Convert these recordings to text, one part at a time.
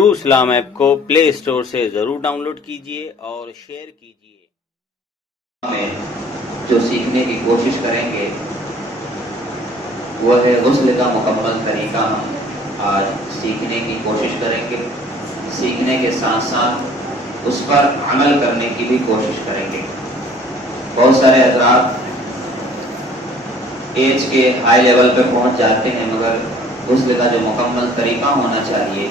True Islam app کو پلے store سے ضرور ڈاؤن لوڈ کیجیے اور شیئر کیجیے۔ میں جو سیکھنے کی کوشش کریں گے وہ ہے غسل کا مکمل طریقہ۔ آج سیکھنے کی کوشش کریں گے، سیکھنے کے ساتھ ساتھ اس پر عمل کرنے کی بھی کوشش کریں گے۔ بہت سارے حضرات ایج کے ہائی لیول پہ پہنچ جاتے ہیں، مگر غسل کا جو مکمل طریقہ ہونا چاہیے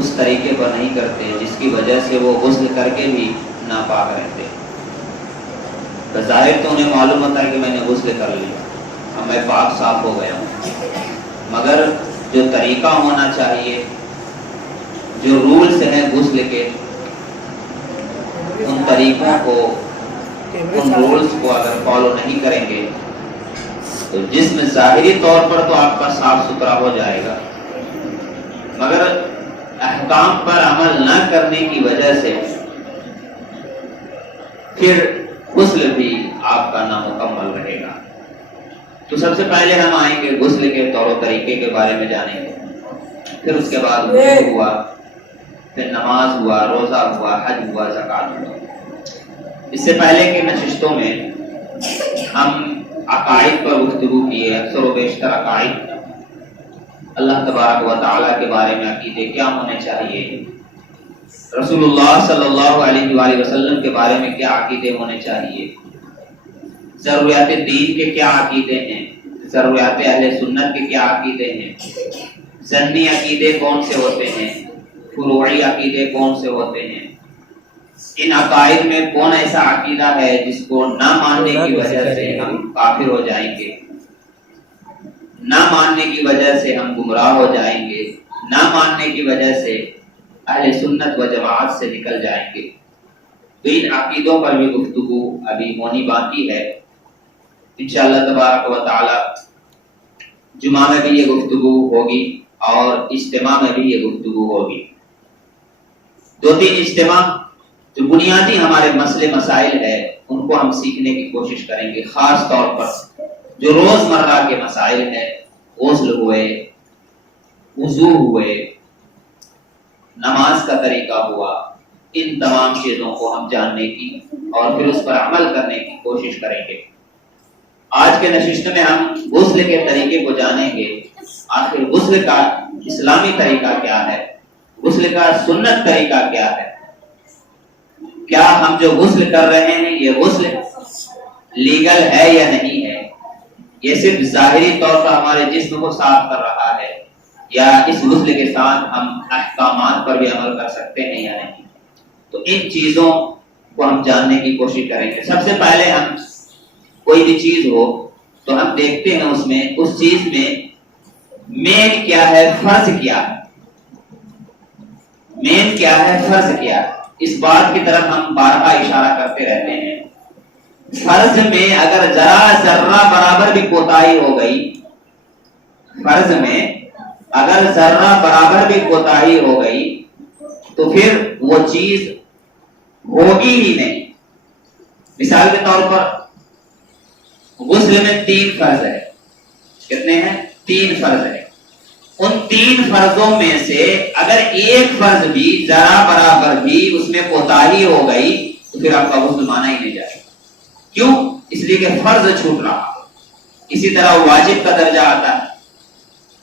اس طریقے پر نہیں کرتے، جس کی وجہ سے وہ غسل کر کے بھی ناپاک رہتے۔ بظاہر تو انہیں معلوم ہوتا ہے کہ میں نے غسل کر لیا، اب میں پاک صاف ہو گیا ہوں، مگر جو طریقہ ہونا چاہیے، جو رولز ہیں غسل کے، ان طریقوں کو، ان رولز کو اگر فالو نہیں کریں گے تو جسم ظاہری طور پر تو آپ کا صاف ستھرا ہو جائے گا، مگر احکام پر عمل نہ کرنے کی وجہ سے پھر غسل بھی آپ کا نامکمل رہے گا۔ تو سب سے پہلے ہم آئیں گے غسل کے طور و طریقے کے بارے میں جانیں گے، پھر اس کے بعد وضو ہوا، پھر نماز ہوا، روزہ ہوا، حج ہوا، زکوٰۃ ہوا۔ اس سے پہلے کے نشستوں میں ہم عقائد پر گفتگو کیے، اکثر و بیشتر عقائد، اللہ تبارک و تعالیٰ کے بارے میں عقیدے کیا ہونے چاہیے، رسول اللہ صلی اللہ علیہ وآلہ وسلم کے بارے میں کیا عقیدے ہونے چاہیے، ضروریات دین کے کیا عقیدے ہیں، ضروریات اہل سنت کے کیا عقیدے ہیں، ظنی عقیدے کون سے ہوتے ہیں، فروعی عقیدے کون سے ہوتے ہیں، ان عقائد میں کون ایسا عقیدہ ہے جس کو نہ ماننے کی وجہ سے ہم کافر ہو جائیں گے، نہ ماننے کی وجہ سے ہم گمراہ ہو جائیں گے، نہ ماننے کی وجہ سے اہل سنت و جماعت سے نکل جائیں گے۔ تو ان عقیدوں پر بھی گفتگو ابھی ہونی باقی ہے، انشاءاللہ تبارک و تعالی جمعہ میں بھی یہ گفتگو ہوگی اور اجتماع میں بھی یہ گفتگو ہوگی۔ دو تین اجتماع جو بنیادی ہمارے مسئلے مسائل ہے ان کو ہم سیکھنے کی کوشش کریں گے، خاص طور پر جو روزمرہ کے مسائل ہیں، غسل ہوئے، وضو ہوئے، نماز کا طریقہ ہوا، ان تمام چیزوں کو ہم جاننے کی اور پھر اس پر عمل کرنے کی کوشش کریں گے۔ آج کے نشست میں ہم غسل کے طریقے کو جانیں گے، آخر غسل کا اسلامی طریقہ کیا ہے، غسل کا سنت طریقہ کیا ہے، کیا ہم جو غسل کر رہے ہیں یہ غسل لیگل ہے یا نہیں ہے، یہ صرف ظاہری طور پر ہمارے جسم کو صاف کر رہا ہے، یا اس غسل کے ساتھ ہم احکامات پر بھی عمل کر سکتے ہیں یا نہیں۔ تو ان چیزوں کو ہم جاننے کی کوشش کریں گے۔ سب سے پہلے ہم کوئی بھی چیز ہو تو ہم دیکھتے ہیں اس میں، اس چیز میں مین کیا ہے، فرض کیا ہے، مین کیا ہے، فرض کیا ہے۔ اس بات کی طرف ہم بارہا اشارہ کرتے رہتے ہیں، فرض میں اگر ذرہ برابر بھی کوتاہی ہو گئی، فرض میں اگر ذرہ برابر بھی کوتاہی ہو گئی تو پھر وہ چیز ہوگی ہی نہیں۔ مثال کے طور پر غسل میں 3 فرض ہے، کتنے ہیں؟ 3 فرض ہے۔ ان 3 فرضوں میں سے اگر ایک فرض بھی ذرا برابر بھی اس میں کوتاہی ہو گئی تو پھر آپ کا غسل مانا ہی نہیں جائے۔ کیوں؟ اس لیے کہ فرض چھوٹ رہا۔ اسی طرح واجب کا درجہ آتا ہے،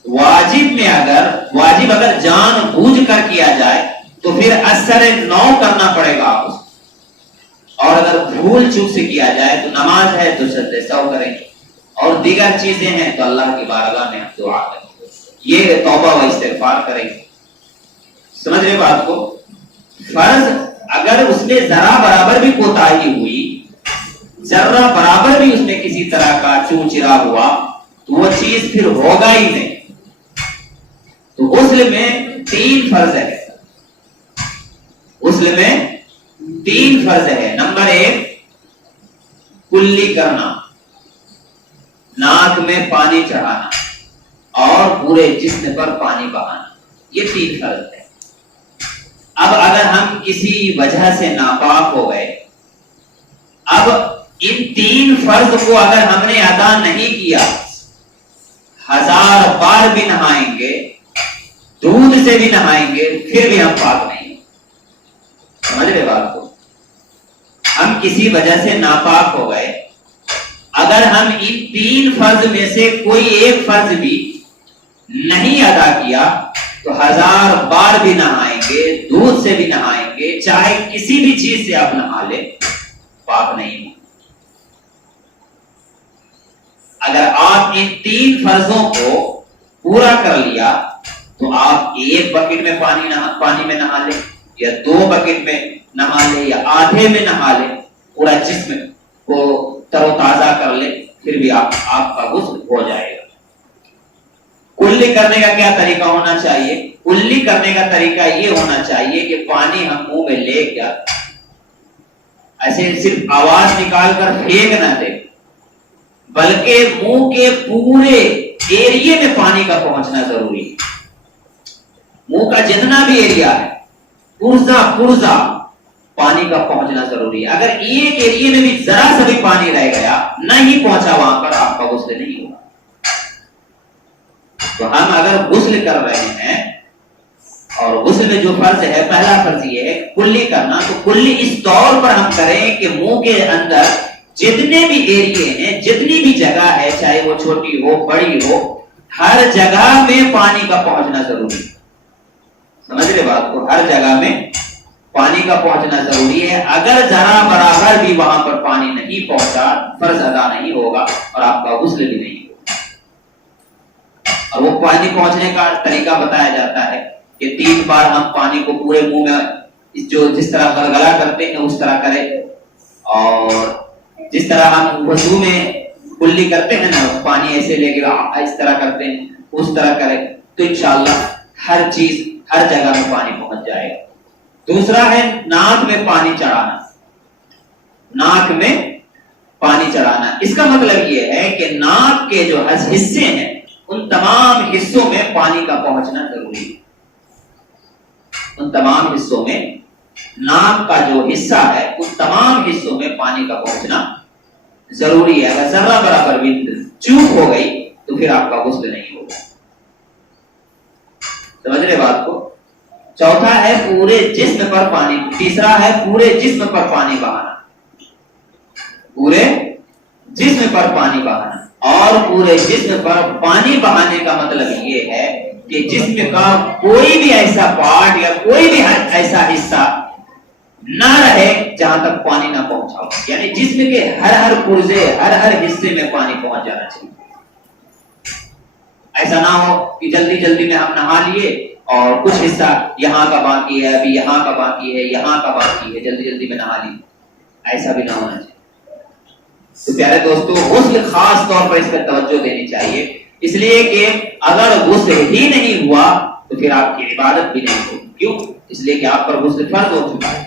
واجب اگر جان بوجھ کر کیا جائے تو پھر اثر نو کرنا پڑے گا آپ کو، اور اگر بھول چوک سے کیا جائے تو نماز ہے تو سجدے سہو کریں گے، اور دیگر چیزیں ہیں تو اللہ کی بارگاہ میں ہم دعا کریں گے، یہ توبہ و استغفار کریں گے۔ سمجھ رہے بات کو؟ فرض اگر اس میں ذرا برابر بھی کوتاہی ہوئی، ذرہ برابر بھی اس میں کسی طرح کا چون چرا ہوا تو وہ چیز پھر ہوگا ہی نہیں۔ تو غسل میں 3 فرض ہے، غسل میں 3 فرض ہے۔ نمبر 1 کلی کرنا، ناک میں پانی چڑھانا اور پورے جسم پر پانی بہانا، یہ 3 فرض ہے۔ اب اگر ہم کسی وجہ سے ناپاک ہو گئے، اب ان 3 فرض کو اگر ہم نے ادا نہیں کیا، 1000 بار بھی نہائیں گے دودھ سے بھی نہائیں گے پھر بھی ہم پاک نہیں. سمجھ رہے بات کو؟ ہم کسی وجہ سے ناپاک ہو گئے, اگر ہم ان 3 فرض میں سے کوئی ایک فرض بھی نہیں ادا کیا تو 1000 بار بھی نہائیں گے, دودھ سے بھی نہائیں گے, چاہے کسی بھی چیز سے آپ نہا لیں, پاک نہیں ہوں. اگر آپ ان 3 فرضوں کو پورا کر لیا تو آپ 1 بکٹ میں پانی میں نہا لیں, یا 2 بکٹ میں نہا لیں, یا آدھے میں نہا لیں, پورا جسم کو تر و تازہ کر لیں, پھر بھی آپ کا غسل ہو جائے گا. کلی کرنے کا کیا طریقہ ہونا چاہیے؟ کلی کرنے کا طریقہ یہ ہونا چاہیے کہ پانی ہم منہ میں لے کر ایسے صرف آواز نکال کر پھینک نہ دیں, بلکہ منہ کے پورے ایریے میں پانی کا پہنچنا ضروری ہے. منہ کا جتنا بھی ایریا ہے پرزا پانی کا پہنچنا ضروری ہے. اگر ایک ایریے میں بھی ذرا سا بھی پانی رہ گیا, نہیں پہنچا وہاں پر, آپ کا غسل نہیں ہوگا. تو ہم اگر غسل کر رہے ہیں اور غسل میں جو فرض ہے, پہلا فرض یہ ہے کلی کرنا, تو کلی اس طور پر ہم کریں کہ منہ کے اندر جتنے بھی ایریے ہیں, جتنی بھی جگہ ہے, چاہے وہ چھوٹی ہو بڑی ہو, ہر جگہ میں پانی کا پہنچنا ضروری ہے. سمجھ رہے بات کو؟ ہر جگہ میں پانی کا پہنچنا ضروری ہے. اگر ذرا برابر بھی وہاں پر پانی نہیں پہنچا, فرض ادا نہیں ہوگا اور آپ کا غسل بھی نہیں ہوگا. اور وہ پانی پہنچنے کا طریقہ بتایا جاتا ہے کہ 3 بار ہم پانی کو پورے منہ میں جس طرح گلگلا کرتے ہیں اس طرح کریں, اور جس طرح ہم وضو میں کلی کرتے ہیں نا, پانی ایسے لے کے اس طرح کرتے ہیں, اس طرح کریں, تو انشاءاللہ ہر چیز ہر جگہ میں پانی پہنچ جائے گا. دوسرا ہے ناک میں پانی چڑھانا. ناک میں پانی چڑھانا اس کا مطلب یہ ہے کہ ناک کے جو حصے ہیں ان تمام حصوں میں پانی کا پہنچنا ضروری ہے. ان تمام حصوں میں ناک کا جو حصہ ہے ان تمام حصوں میں پانی کا پہنچنا ضروری ہے. اگر ذرہ برابر بھی چوک ہو گئی تو پھر آپ کا غسل نہیں ہوگا. سمجھ رہے بات کو؟ چوتھا ہے پورے جسم پر پانی. تیسرا ہے پورے جسم پر پانی بہانا. پورے جسم پر پانی بہانا. اور پورے جسم پر پانی بہانے کا مطلب یہ ہے کہ جسم کا کوئی بھی ایسا پارٹ یا کوئی بھی ایسا حصہ نہ رہے جہاں تک پانی نہ پہنچا ہو. یعنی جسم کے ہر پرزے ہر حصے میں پانی پہنچ جانا چاہیے. ایسا نہ ہو کہ جلدی میں ہم نہا لیے اور کچھ حصہ یہاں کا باقی ہے, ابھی یہاں کا باقی ہے, یہاں کا باقی ہے, جلدی میں نہا لیے. ایسا بھی نہ ہونا چاہیے. تو پیارے دوستو, غسل خاص طور پر اس پر توجہ دینی چاہیے, اس لیے کہ اگر غسل ہی نہیں ہوا تو پھر آپ کی عبادت بھی نہیں ہوگی. کیوں؟ اس لیے کہ آپ پر غسل فرض ہو چکا ہے,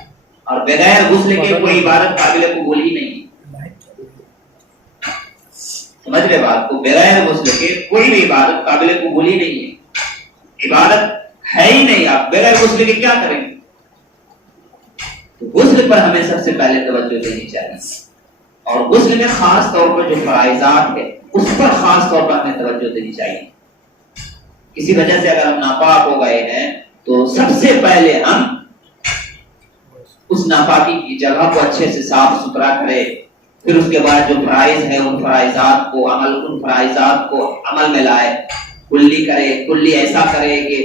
اور بغیر غسل کے کوئی عبادت قابل قبول ہی نہیں. سمجھ رہے بات کو؟ بغیر غسل کے کوئی بھی عبادت قابل قبول ہی نہیں ہے. عبادت ہے ہی نہیں, آپ بغیر غسل کے کیا کریں گے؟ تو غسل پر ہمیں سب سے پہلے توجہ دینی چاہیے, اور غسل میں خاص طور پر جو فرائضات ہے اس پر خاص طور پر ہمیں توجہ دینی چاہیے. کسی وجہ سے اگر ہم ناپاک ہو گئے ہیں تو سب سے پہلے ہم اس ناپاکی کی جگہ کو اچھے سے صاف ستھرا کرے, پھر اس کے بعد جو فرائض ہے ان فرائضات کو عمل میں لائے. کلی کرے, کلی ایسا کرے کہ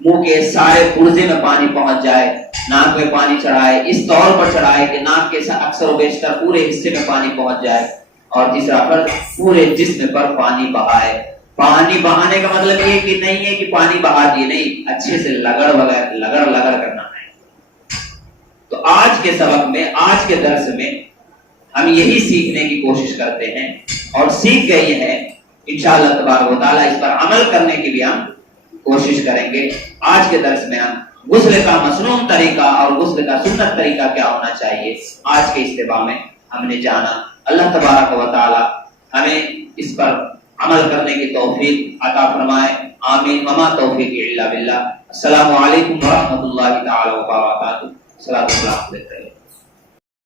منہ کے سارے پرزے میں پانی پہنچ جائے, ناک میں پانی چڑھائے, اس طور پر چڑھائے کہ ناک کے اکثر و بیشتر پورے حصے میں پانی پہنچ جائے. اور تیسرا فرض پورے جسم پر پانی بہائے. پانی بہانے کا مطلب یہ کہ نہیں ہے کہ پانی بہا دیے, نہیں, اچھے سے لگڑ کرنا ہے. تو آج کے سبق میں, آج کے درس میں ہم یہی سیکھنے کی کوشش کرتے ہیں, اور سیکھ گئے ہیں. انشاءاللہ تبارک و تعالی اس پر عمل کرنے کی بھی ہم کوشش کریں گے. آج کے درس میں ہم غسل کا مسنون طریقہ اور غسل کا سنت طریقہ کیا ہونا چاہیے آج کے اجتماع میں ہم نے جانا. اللہ تبارک و تعالی ہمیں اس پر عمل کرنے کی توفیق عطا فرمائے. آمین. وما توفیق الا باللہ. السلام علیکم ورحمۃ اللہ تعالی وبرکاتہ. صلاۃ اللہ علیہ